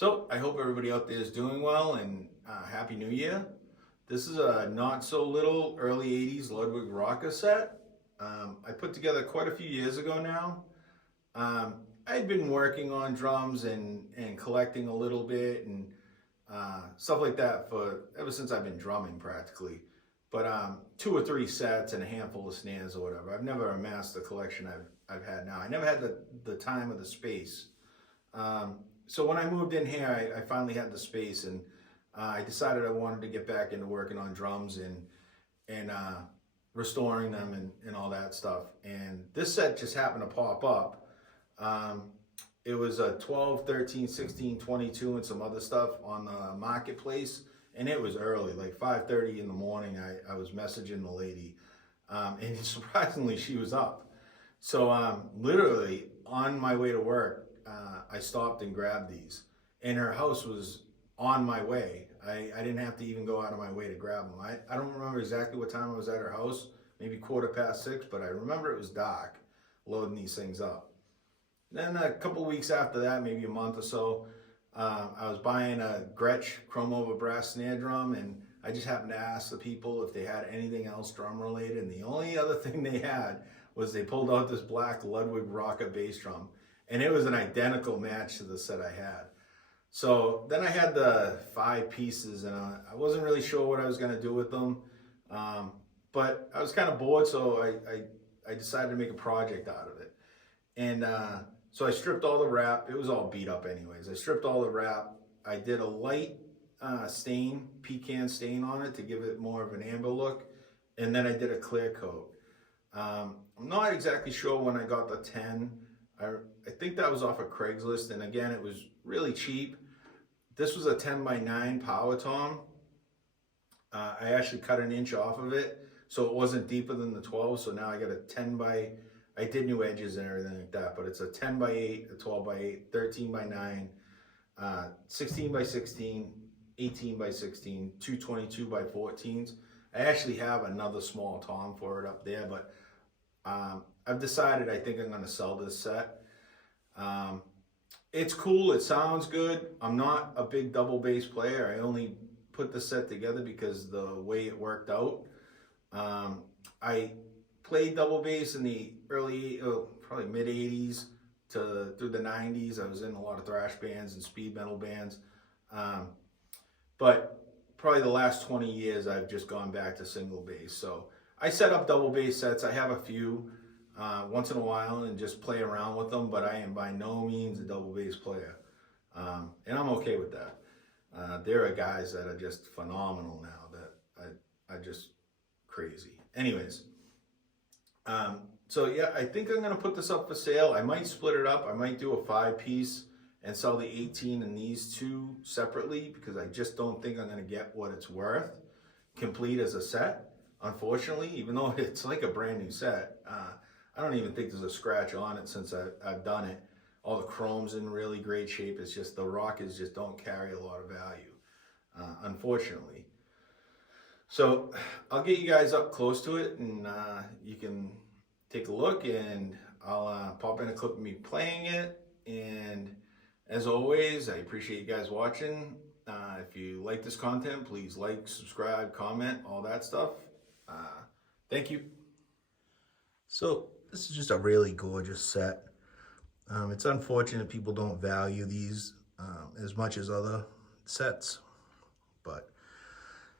So I hope everybody out there is doing well and Happy New Year. This is a not so little early 80s Ludwig rocker set. I put together quite a few years ago now. I'd been working on drums and collecting a little bit and stuff like that for ever since I've been drumming practically. But two or three sets and a handful of snares or whatever. I've never amassed the collection I've had now. I never had the time or the space. So when I moved in here, I finally had the space, and I decided I wanted to get back into working on drums and restoring them and all that stuff. And this set just happened to pop up. It was a 12, 13, 16, 22 and some other stuff on the marketplace. And it was early, like 5:30 in the morning. I was messaging the lady, and surprisingly, she was up. So literally on my way to work, I stopped and grabbed these, and her house was on my way. I didn't have to even go out of my way to grab them. I don't remember exactly what time I was at her house, maybe 6:15, but I remember it was dark loading these things up. Then a couple weeks after that, maybe a month or so, I was buying a Gretsch chrome over brass snare drum, and I just happened to ask the people if they had anything else drum related, and the only other thing they had was they pulled out this black Ludwig rocker bass drum, and it was an identical match to the set I had. So then I had the 5 pieces, and I wasn't really sure what I was going to do with them, but I was kind of bored, so I decided to make a project out of it. And so I stripped all the wrap. It was all beat up anyways. I stripped all the wrap. I did a light stain, pecan stain on it to give it more of an amber look, and then I did a clear coat. I'm not exactly sure when I got the 10. I think that was off of Craigslist, and again, it was really cheap. This was a 10x9 power tom. I actually cut an inch off of it, so it wasn't deeper than the 12, so now I got a 10 by, I did new edges and everything like that, but it's a 10x8, a 12x8, 13x9, 16x16, 18x16, two 22x14s. I actually have another small tom for it up there, but I've decided I think I'm going to sell this set. It's cool. It sounds good. I'm not a big double bass player. I only put the set together because the way it worked out. I played double bass in the early, probably mid 80s through the 90s. I was in a lot of thrash bands and speed metal bands. But probably the last 20 years, I've just gone back to single bass. So I set up double bass sets. I have a few once in a while and just play around with them, but I am by no means a double bass player. And I'm okay with that. There are guys that are just phenomenal now that I just crazy. Anyways, so yeah, I think I'm gonna put this up for sale. I might split it up. I might do a 5-piece and sell the 18 and these two separately, because I just don't think I'm gonna get what it's worth complete as a set, unfortunately, even though it's like a brand new set. I don't even think there's a scratch on it since I've done it. All the chrome's in really great shape. It's just the rockers just don't carry a lot of value, unfortunately. So I'll get you guys up close to it, and you can take a look, and I'll pop in a clip of me playing it. And as always, I appreciate you guys watching. If you like this content, please like, subscribe, comment, all that stuff. Thank you. So this is just a really gorgeous set. It's unfortunate people don't value these as much as other sets, but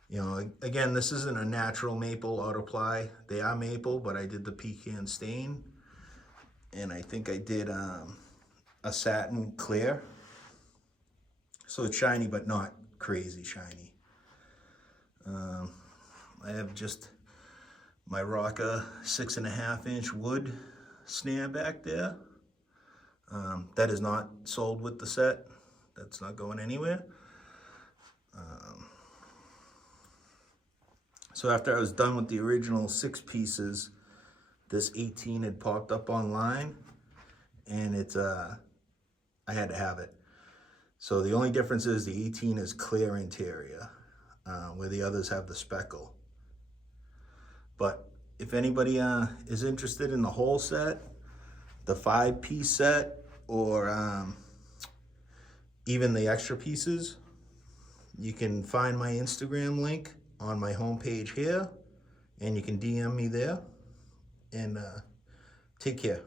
you know, again, this isn't a natural maple auto ply. They are maple, but I did the pecan stain, and I think I did a satin clear, so it's shiny but not crazy shiny. I have just my rocker 6.5-inch wood snare back there. That is not sold with the set. That's not going anywhere. So after I was done with the original 6 pieces, this 18 had popped up online, and it's I had to have it. So the only difference is the 18 is clear interior, where the others have the speckle. But if anybody is interested in the whole set, the 5-piece set, or even the extra pieces, you can find my Instagram link on my homepage here, and you can DM me there, and take care.